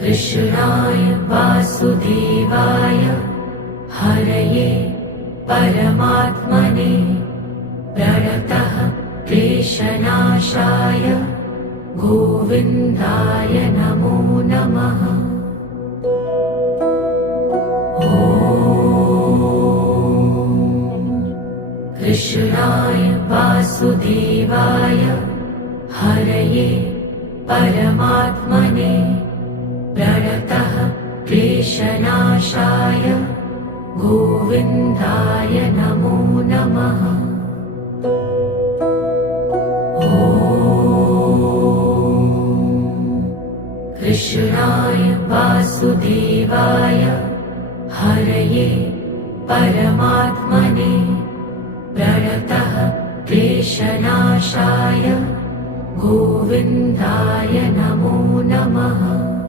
कृष्णाय वासुदेवाय हरये परमात्मने प्रणतः क्लेशनाशाय गोविन्दाय नमो नमः। कृष्णाय वासुदेवाय हरये परमात्मने प्रणतः क्लेशनाशाय गोविन्दाय नमो नमः। कृष्णाय वासुदेवाय हरये परमात्मने प्रणतः क्लेशनाशाय गोविन्दाय नमो नमः।